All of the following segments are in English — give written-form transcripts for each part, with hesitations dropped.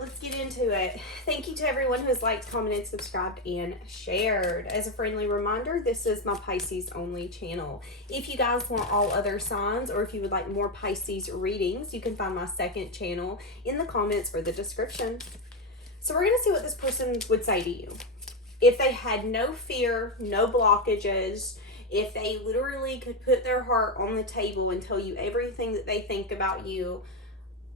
let's get into it. Thank you to everyone who has liked, commented, subscribed, and shared. As a friendly reminder, this is my Pisces only channel. If you guys want all other signs, or if you would like more Pisces readings, you can find my second channel in the comments or the description. So we're going to see what this person would say to you. If they had no fear, no blockages, if they literally could put their heart on the table and tell you everything that they think about you,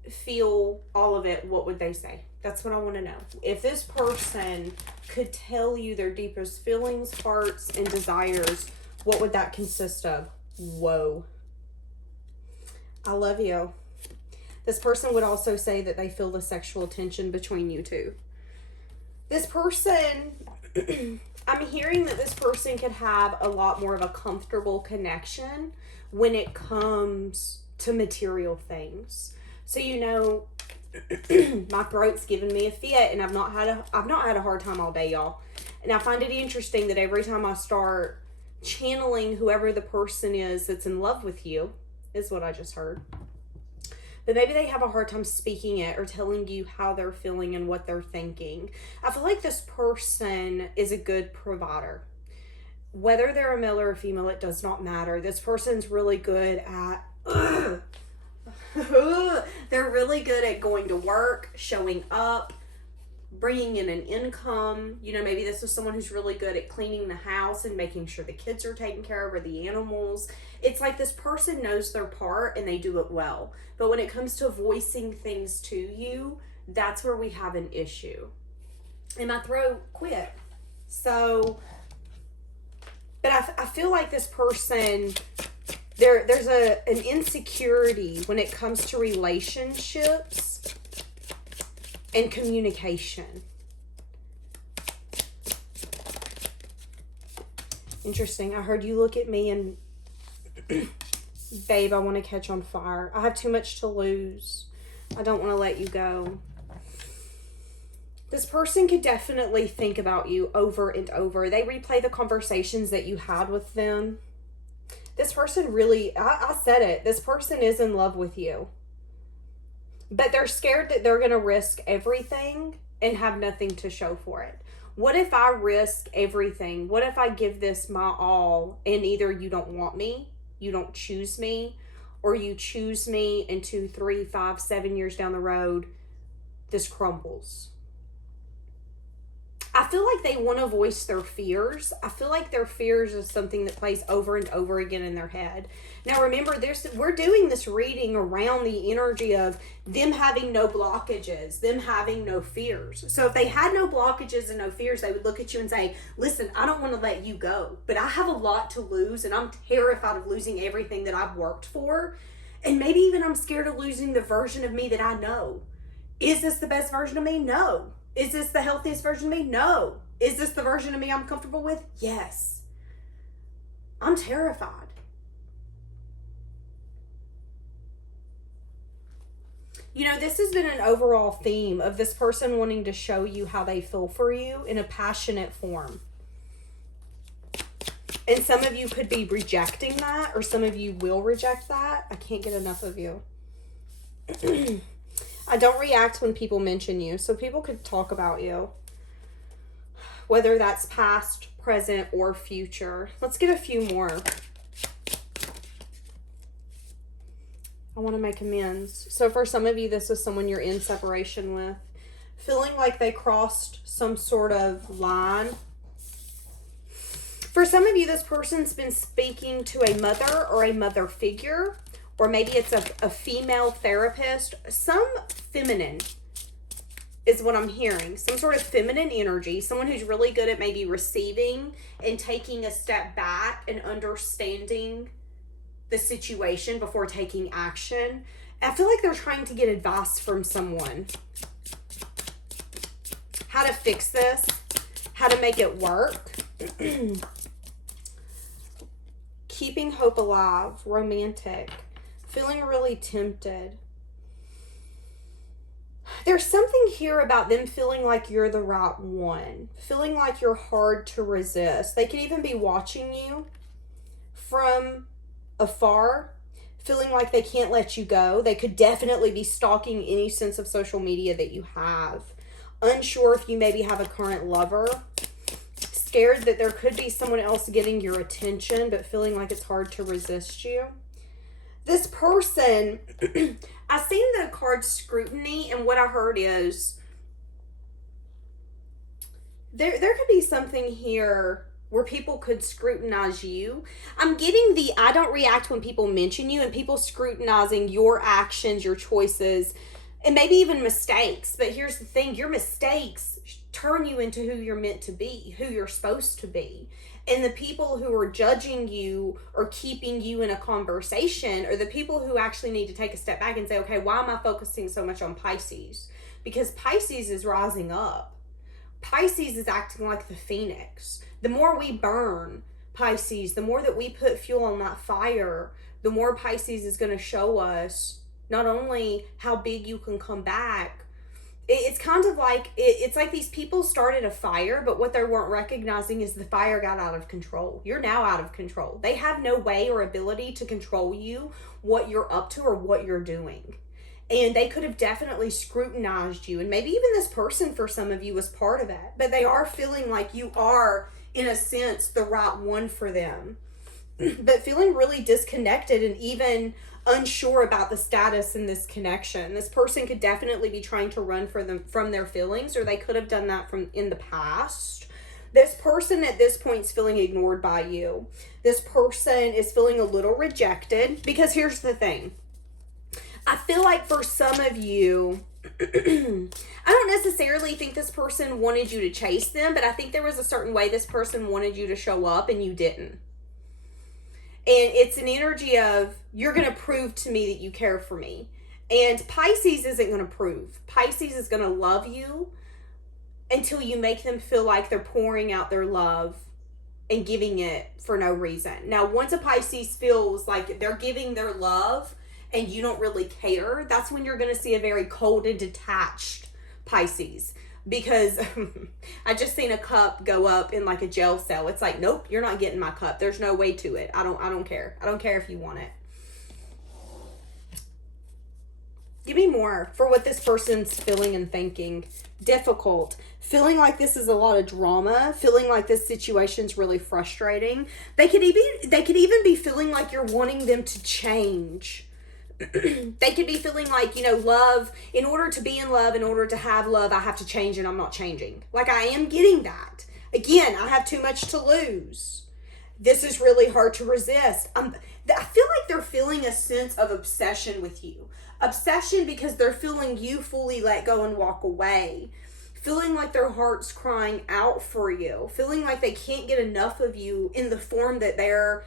feel all of it, what would they say? That's what I want to know. If this person could tell you their deepest feelings, hearts, and desires, what would that consist of? Whoa. I love you. This person would also say that they feel the sexual tension between you two. This person, I'm hearing that this person could have a lot more of a comfortable connection when it comes to material things. So, you know, my throat's giving me a fit, and I've not had a hard time all day, y'all. And I find it interesting that every time I start channeling whoever the person is that's in love with you, is what I just heard. But maybe they have a hard time speaking it or telling you how they're feeling and what they're thinking. I feel like this person is a good provider. Whether they're a male or a female, it does not matter. This person's really good at... they're really good at going to work, showing up, bringing in an income. You know, maybe this is someone who's really good at cleaning the house and making sure the kids are taken care of or the animals. It's like this person knows their part and they do it well. But when it comes to voicing things to you, that's where we have an issue. And my throat quit. So, but I feel like this person, there's an insecurity when it comes to relationships and communication. Interesting. I heard you look at me and, babe, I want to catch on fire. I have too much to lose. I don't want to let you go. This person could definitely think about you over and over. They replay the conversations that you had with them. This person really, I said it, this person is in love with you. But they're scared that they're going to risk everything and have nothing to show for it. What if I risk everything? What if I give this my all and either you don't want me, you don't choose me, or you choose me and 2, 3, 5, 7 years down the road, this crumbles? I feel like they want to voice their fears. I feel like their fears is something that plays over and over again in their head. Now remember, we're doing this reading around the energy of them having no blockages, them having no fears. So if they had no blockages and no fears, they would look at you and say, listen, I don't want to let you go, but I have a lot to lose and I'm terrified of losing everything that I've worked for. And maybe even I'm scared of losing the version of me that I know. Is this the best version of me? No. Is this the healthiest version of me? No. Is this the version of me I'm comfortable with? Yes. I'm terrified. You know, this has been an overall theme of this person wanting to show you how they feel for you in a passionate form. And some of you could be rejecting that, or some of you will reject that. I can't get enough of you. I don't react when people mention you, so people could talk about you, whether that's past, present, or future. Let's get a few more. I want to make amends. So for some of you, this is someone you're in separation with, feeling like they crossed some sort of line. For some of you, this person's been speaking to a mother or a mother figure, or maybe it's a female therapist. Some feminine is what I'm hearing. Some sort of feminine energy. Someone who's really good at maybe receiving and taking a step back and understanding the situation before taking action. I feel like they're trying to get advice from someone. How to fix this. How to make it work. Keeping hope alive. Romantic. Feeling really tempted. There's something here about them feeling like you're the right one. Feeling like you're hard to resist. They could even be watching you from afar. feeling like they can't let you go. They could definitely be stalking any sense of social media that you have. Unsure if you maybe have a current lover. Scared that there could be someone else getting your attention, but feeling like it's hard to resist you. This person, I seen the card Scrutiny, and what I heard is there could be something here where people could scrutinize you. I'm getting the I don't react when people mention you, and people scrutinizing your actions, your choices, and maybe even mistakes. But here's the thing, your mistakes turn you into who you're meant to be, who you're supposed to be. And the people who are judging you or keeping you in a conversation are the people who actually need to take a step back and say, okay, why am I focusing so much on Pisces? Because Pisces is rising up. Pisces is acting like the phoenix. The more we burn Pisces, the more that we put fuel on that fire, the more Pisces is going to show us not only how big you can come back. It's kind of like, it's like these people started a fire, but what they weren't recognizing is the fire got out of control. You're now out of control. They have no way or ability to control you, what you're up to, or what you're doing. And they could have definitely scrutinized you. And maybe even this person, for some of you, was part of that. But they are feeling like you are, in a sense, the right one for them. But feeling really disconnected and even unsure about the status in this connection. This person could definitely be trying to run from their feelings, or they could have done that in the past. This person at this point is feeling ignored by you. This person is feeling a little rejected, because here's the thing. I feel like for some of you, I don't necessarily think this person wanted you to chase them, but I think there was a certain way this person wanted you to show up and you didn't. And it's an energy of, you're going to prove to me that you care for me. And Pisces isn't going to prove. Pisces is going to love you until you make them feel like they're pouring out their love and giving it for no reason. Now, once a Pisces feels like they're giving their love and you don't really care, that's when you're going to see a very cold and detached Pisces. Because I just seen a cup go up in like a jail cell. It's like, nope, you're not getting my cup. There's no way to it. I don't care. I don't care if you want it. Give me more for what this person's feeling and thinking. Difficult. Feeling like this is a lot of drama. Feeling like this situation's really frustrating. They could even be feeling like you're wanting them to change. They could be feeling like, love, in order to be in love, in order to have love, I have to change, and I'm not changing. Like, I am getting that. Again, I have too much to lose. This is really hard to resist. I feel like they're feeling a sense of obsession with you. Obsession because they're feeling you fully let go and walk away. Feeling like their heart's crying out for you. Feeling like they can't get enough of you in the form that they're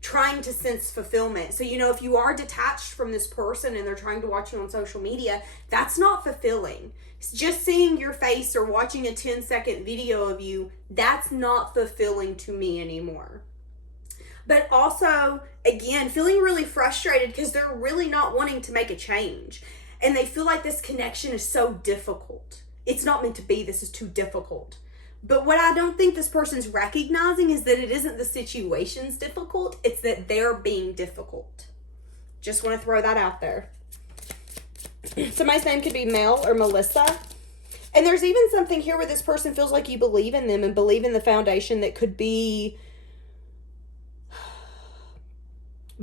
trying to sense fulfillment. So, if you are detached from this person and they're trying to watch you on social media, that's not fulfilling. Just seeing your face or watching a 10-second video of you, that's not fulfilling to me anymore. But also, again, feeling really frustrated because they're really not wanting to make a change. And they feel like this connection is so difficult. It's not meant to be. This is too difficult. But what I don't think this person's recognizing is that it isn't the situation's difficult. It's that they're being difficult. Just want to throw that out there. Somebody's name could be Mel or Melissa. And there's even something here where this person feels like you believe in them and believe in the foundation that could be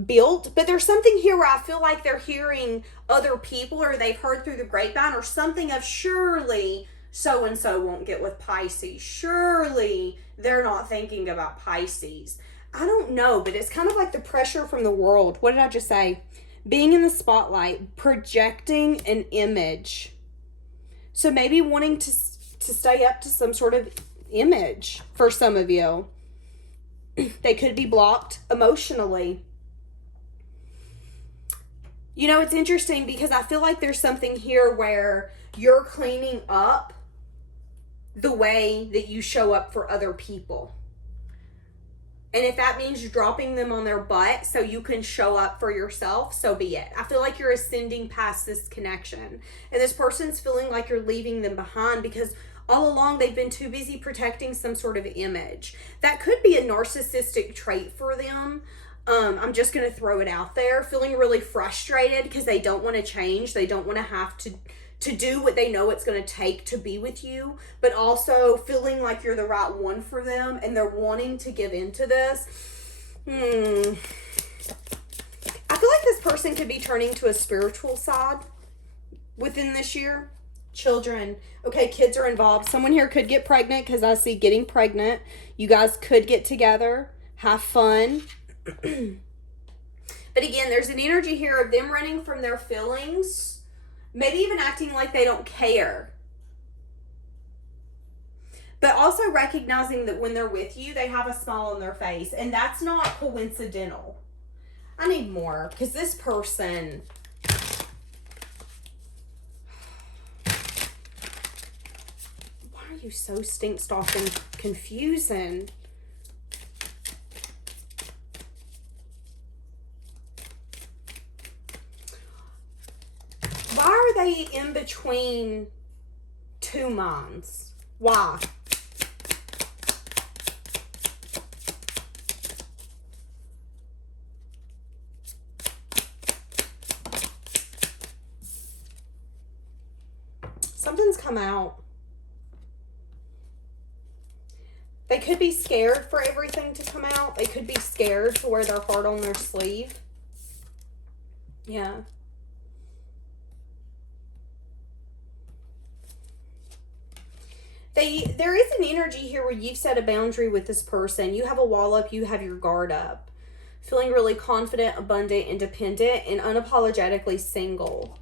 built. But there's something here where I feel like they're hearing other people, or they've heard through the grapevine or something of, surely so-and-so won't get with Pisces. Surely they're not thinking about Pisces. I don't know, but it's kind of like the pressure from the world. What did I just say? Being in the spotlight, projecting an image. So maybe wanting to stay up to some sort of image for some of you. They could be blocked emotionally. It's interesting because I feel like there's something here where you're cleaning up the way that you show up for other people. And if that means dropping them on their butt so you can show up for yourself, so be it. I feel like you're ascending past this connection. And this person's feeling like you're leaving them behind because all along they've been too busy protecting some sort of image. That could be a narcissistic trait for them. I'm just going to throw it out there. Feeling really frustrated because they don't want to change. They don't want to have to do what they know it's going to take to be with you, but also feeling like you're the right one for them and they're wanting to give into this. I feel like this person could be turning to a spiritual side within this year. Children. Okay, kids are involved. Someone here could get pregnant because I see getting pregnant. You guys could get together, have fun. But again, there's an energy here of them running from their feelings, maybe even acting like they don't care. But also recognizing that when they're with you, they have a smile on their face. And that's not coincidental. I need more because this person... Why are you so stink-stalked and confusing? Why are they in between two minds? Why? Something's come out. They could be scared for everything to come out. They could be scared to wear their heart on their sleeve. Yeah. There is an energy here where you've set a boundary with this person. You have a wall up. You have your guard up. Feeling really confident, abundant, independent, and unapologetically single.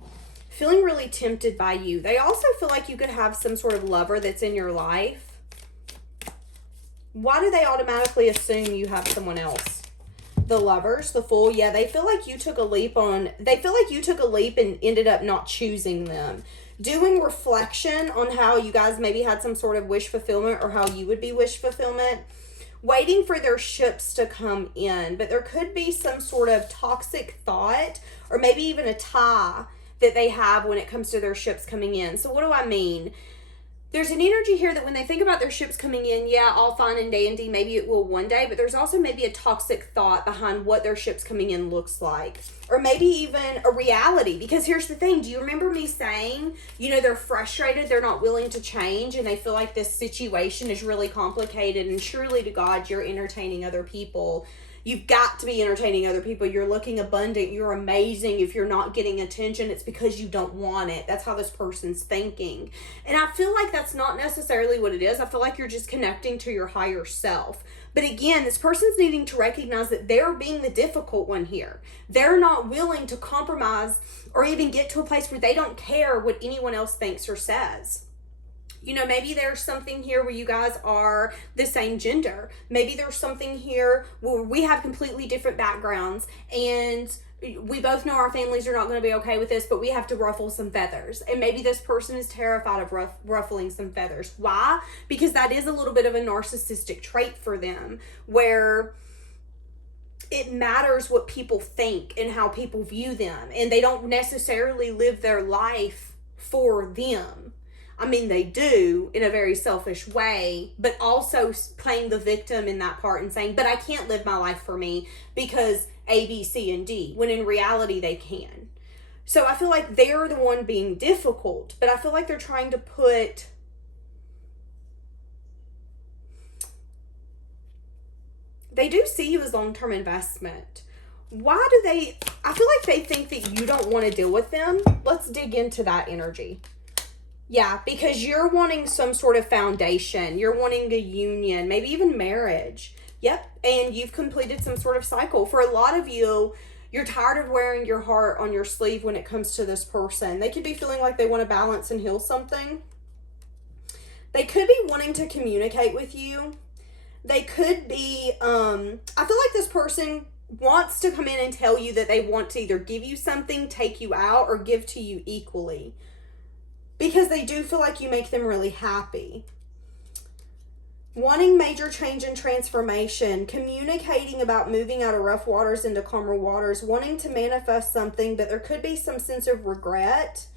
Feeling really tempted by you. They also feel like you could have some sort of lover that's in your life. Why do they automatically assume you have someone else? The Lovers, the Fool, yeah, they feel like you took a leap and ended up not choosing them. Doing reflection on how you guys maybe had some sort of wish fulfillment or how you would be wish fulfillment. Waiting for their ships to come in. But there could be some sort of toxic thought or maybe even a tie that they have when it comes to their ships coming in. So what do I mean? There's an energy here that when they think about their ships coming in, yeah, all fine and dandy, maybe it will one day, but there's also maybe a toxic thought behind what their ships coming in looks like. Or maybe even a reality. Because here's the thing, do you remember me saying, they're frustrated, they're not willing to change, and they feel like this situation is really complicated, and surely to God, you're entertaining other people. You've got to be entertaining other people. You're looking abundant. You're amazing. If you're not getting attention, it's because you don't want it. That's how this person's thinking. And I feel like that's not necessarily what it is. I feel like you're just connecting to your higher self. But again, this person's needing to recognize that they're being the difficult one here. They're not willing to compromise or even get to a place where they don't care what anyone else thinks or says. Maybe there's something here where you guys are the same gender. Maybe there's something here where we have completely different backgrounds and we both know our families are not going to be okay with this, but we have to ruffle some feathers. And maybe this person is terrified of ruffling some feathers. Why? Because that is a little bit of a narcissistic trait for them where it matters what people think and how people view them. And they don't necessarily live their life for them. I mean, they do in a very selfish way, but also playing the victim in that part and saying, but I can't live my life for me because A, B, C, and D, when in reality they can. So I feel like they're the one being difficult, but I feel like they're trying to put... They do see you as long-term investment. Why do they... I feel like they think that you don't want to deal with them. Let's dig into that energy. Yeah, because you're wanting some sort of foundation. You're wanting a union, maybe even marriage. Yep, and you've completed some sort of cycle. For a lot of you, you're tired of wearing your heart on your sleeve when it comes to this person. They could be feeling like they want to balance and heal something. They could be wanting to communicate with you. They could be, I feel like this person wants to come in and tell you that they want to either give you something, take you out, or give to you equally. Because they do feel like you make them really happy. Wanting major change and transformation. Communicating about moving out of rough waters into calmer waters. Wanting to manifest something, but there could be some sense of regret.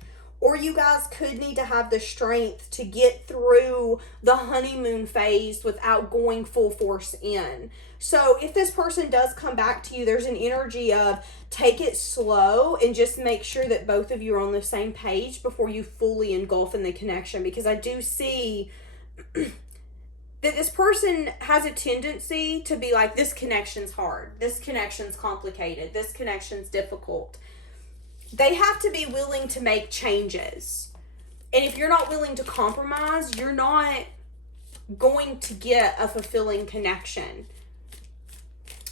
or you guys could need to have the strength to get through the honeymoon phase without going full force in. So if this person does come back to you, there's an energy of take it slow and just make sure that both of you are on the same page before you fully engulf in the connection. Because I do see that this person has a tendency to be like, this connection's hard, this connection's complicated, this connection's difficult. They have to be willing to make changes. And if you're not willing to compromise, you're not going to get a fulfilling connection.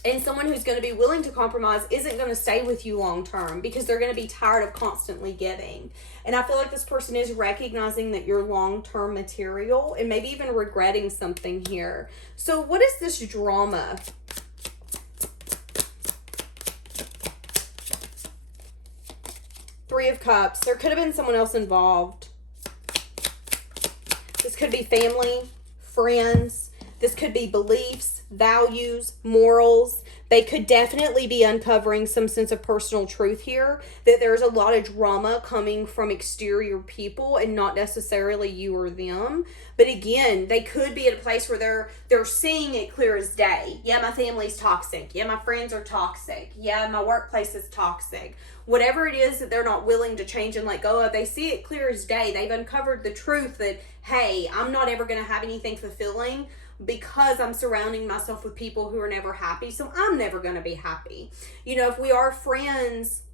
And someone who's going to be willing to compromise isn't going to stay with you long term because they're going to be tired of constantly giving. And I feel like this person is recognizing that you're long-term material and maybe even regretting something here. So what is this drama? Three of Cups. There could have been someone else involved. This could be family, friends. This could be beliefs, values, morals. They could definitely be uncovering some sense of personal truth here, that there's a lot of drama coming from exterior people and not necessarily you or them. But again, they could be at a place where they're seeing it clear as day. Yeah, my family's toxic. Yeah, my friends are toxic. Yeah, my workplace is toxic. Whatever it is that they're not willing to change and let go of, they see it clear as day. They've uncovered the truth that, hey, I'm not ever going to have anything fulfilling because I'm surrounding myself with people who are never happy, so I'm never going to be happy. You know, if we are friends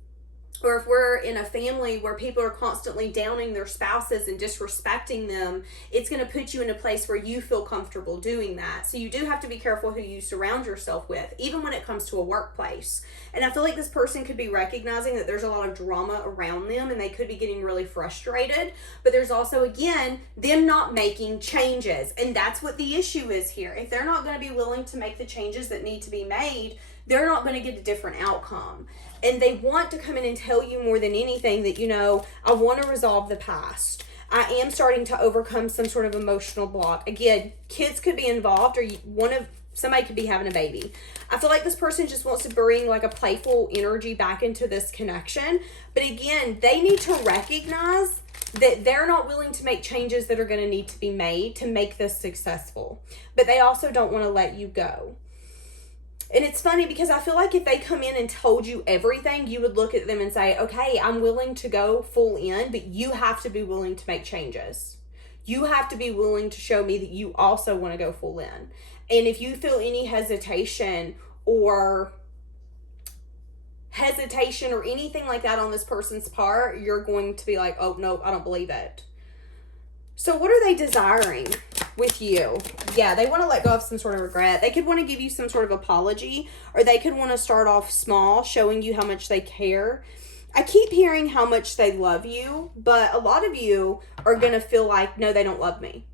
or if we're in a family where people are constantly downing their spouses and disrespecting them, it's going to put you in a place where you feel comfortable doing that. So you do have to be careful who you surround yourself with, even when it comes to a workplace. And I feel like this person could be recognizing that there's a lot of drama around them and they could be getting really frustrated. But there's also, again, them not making changes. And that's what the issue is here. If they're not going to be willing to make the changes that need to be made, they're not going to get a different outcome. And they want to come in and tell you more than anything that, you know, I want to resolve the past. I am starting to overcome some sort of emotional block. Again, kids could be involved, or somebody could be having a baby. I feel like this person just wants to bring like a playful energy back into this connection. But again, they need to recognize that they're not willing to make changes that are going to need to be made to make this successful. But they also don't want to let you go. And it's funny because I feel like if they come in and told you everything, you would look at them and say, okay, I'm willing to go full in, but you have to be willing to make changes. You have to be willing to show me that you also want to go full in. And if you feel any hesitation or anything like that on this person's part, you're going to be like, oh, no, I don't believe it. So what are they desiring with you? Yeah, they want to let go of some sort of regret. They could want to give you some sort of apology, or they could want to start off small, showing you how much they care. I keep hearing how much they love you, but a lot of you are going to feel like, no, they don't love me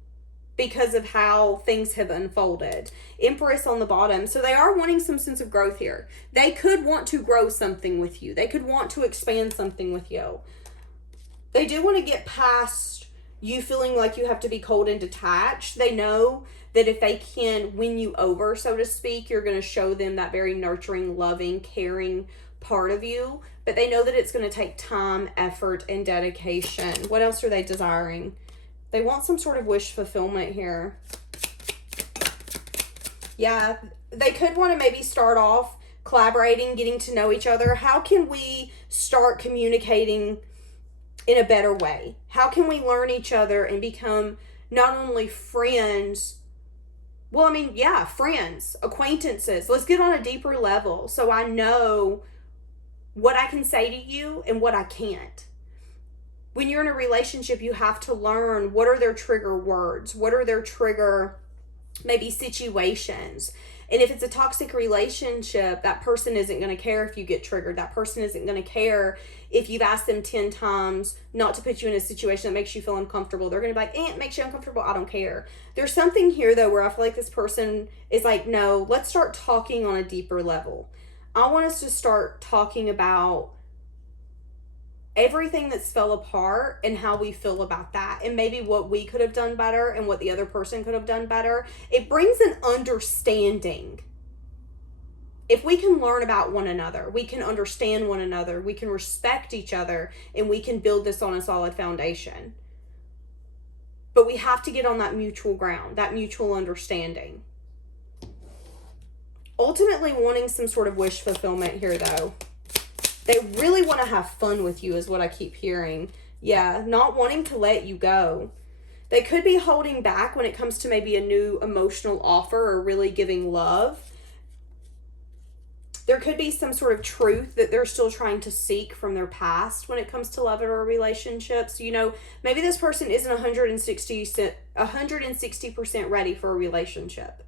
because of how things have unfolded. Empress on the bottom. So they are wanting some sense of growth here. They could want to grow something with you. They could want to expand something with you. They do want to get past you feeling like you have to be cold and detached. They know that if they can win you over, so to speak, you're going to show them that very nurturing, loving, caring part of you. But they know that it's going to take time, effort, and dedication. What else are they desiring? They want some sort of wish fulfillment here. Yeah, they could want to maybe start off collaborating, getting to know each other. How can we start communicating in a better way? How can we learn each other and become not only friends, friends, acquaintances. Let's get on a deeper level so I know what I can say to you and what I can't. When you're in a relationship, you have to learn what are their trigger words, what are their trigger maybe situations. And if it's a toxic relationship, that person isn't going to care if you get triggered. That person isn't going to care if you've asked them 10 times not to put you in a situation that makes you feel uncomfortable. They're going to be like, it makes you uncomfortable. I don't care. There's something here, though, where I feel like this person is like, no, let's start talking on a deeper level. I want us to start talking about everything that's fell apart and how we feel about that, and maybe what we could have done better and what the other person could have done better. It brings an understanding. if we can learn about one another, we can understand one another, we can respect each other, and we can build this on a solid foundation. But we have to get on that mutual ground, that mutual understanding. Ultimately wanting some sort of wish fulfillment here, though. They really want to have fun with you is what I keep hearing. Yeah, not wanting to let you go. They could be holding back when it comes to maybe a new emotional offer or really giving love. There could be some sort of truth that they're still trying to seek from their past when it comes to love or relationships. You know, maybe this person isn't 160% ready for a relationship.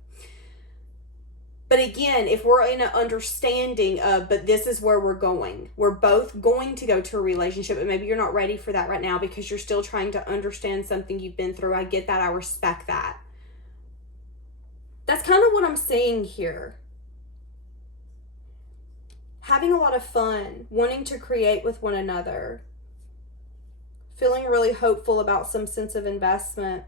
But again, if we're in an understanding of, but this is where we're going. We're both going to go to a relationship, but maybe you're not ready for that right now because you're still trying to understand something you've been through. I get that. I respect that. That's kind of what I'm seeing here. Having a lot of fun, wanting to create with one another, feeling really hopeful about some sense of investment.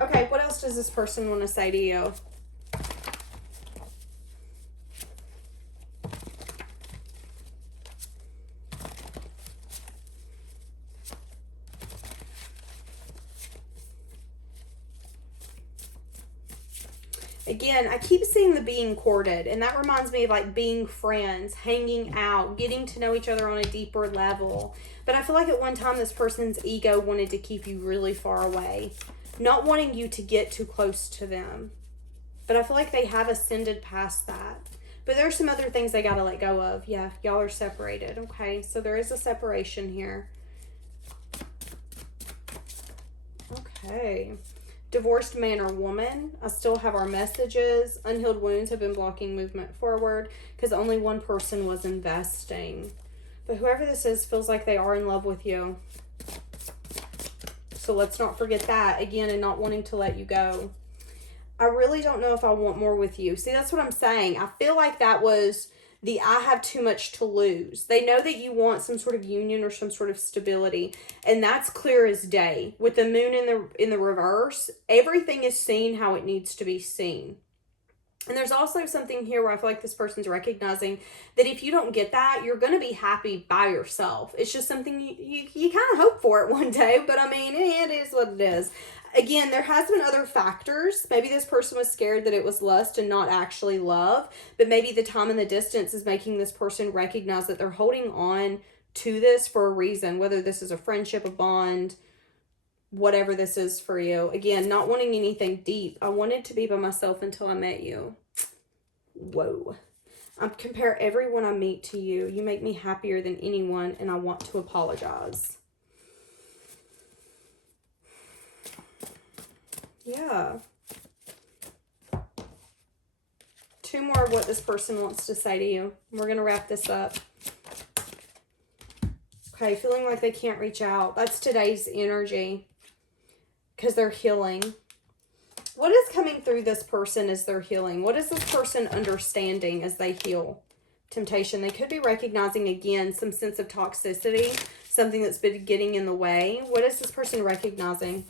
Okay, what else does this person want to say to you? Again, I keep seeing the being courted, and that reminds me of like being friends, hanging out, getting to know each other on a deeper level. But I feel like at one time this person's ego wanted to keep you really far away, not wanting you to get too close to them. But I feel like they have ascended past that. But there's some other things they got to let go of. Yeah, y'all are separated. Okay, so there is a separation here. Okay. Divorced man or woman. I still have our messages. Unhealed wounds have been blocking movement forward because only one person was investing. But whoever this is feels like they are in love with you. So let's not forget that again, and not wanting to let you go. I really don't know if I want more with you. See, that's what I'm saying. I feel like that was the I have too much to lose. They know that you want some sort of union or some sort of stability, and that's clear as day. With the moon in the reverse, everything is seen how it needs to be seen. And there's also something here where I feel like this person's recognizing that if you don't get that, you're going to be happy by yourself. It's just something you kind of hope for it one day, but I mean, it is what it is. Again, there has been other factors. Maybe this person was scared that it was lust and not actually love, but maybe the time and the distance is making this person recognize that they're holding on to this for a reason, whether this is a friendship, a bond, whatever this is for you. Again, not wanting anything deep. I wanted to be by myself until I met you. Whoa. I compare everyone I meet to you. You make me happier than anyone, and I want to apologize. Yeah. Two more of what this person wants to say to you. We're going to wrap this up. Okay, feeling like they can't reach out. That's today's energy. Because they're healing. What is coming through this person as they're healing? What is this person understanding as they heal? Temptation. They could be recognizing, again, some sense of toxicity. Something that's been getting in the way. What is this person recognizing?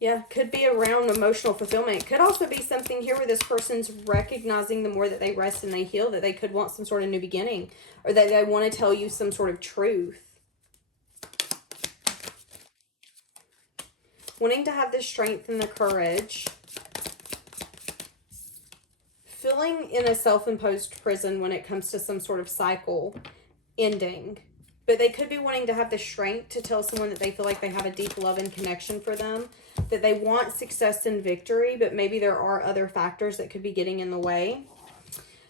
Yeah, could be around emotional fulfillment. Could also be something here where this person's recognizing the more that they rest and they heal, that they could want some sort of new beginning. Or that they want to tell you some sort of truth. Wanting to have the strength and the courage. Feeling in a self-imposed prison when it comes to some sort of cycle ending. But they could be wanting to have the strength to tell someone that they feel like they have a deep love and connection for them. That they want success and victory, but maybe there are other factors that could be getting in the way.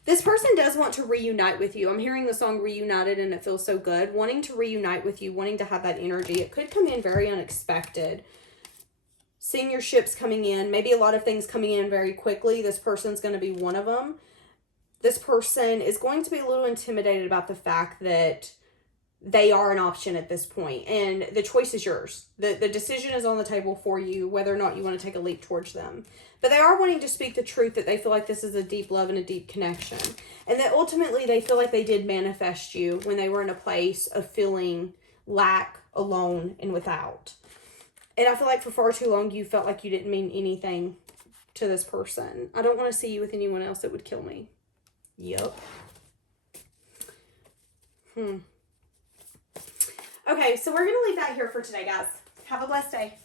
This person does want to reunite with you. I'm hearing the song Reunited and it feels so good. Wanting to reunite with you, wanting to have that energy. It could come in very unexpected. Seeing your ships coming in, maybe a lot of things coming in very quickly. This person's going to be one of them. This person is going to be a little intimidated about the fact that they are an option at this point, and the choice is yours. The decision is on the table for you, whether or not you want to take a leap towards them. But they are wanting to speak the truth, that they feel like this is a deep love and a deep connection, and that ultimately they feel like they did manifest you when they were in a place of feeling lack alone and without. And I feel like for far too long, you felt like you didn't mean anything to this person. I don't want to see you with anyone else that would kill me. Yep. Okay, so we're going to leave that here for today, guys. Have a blessed day.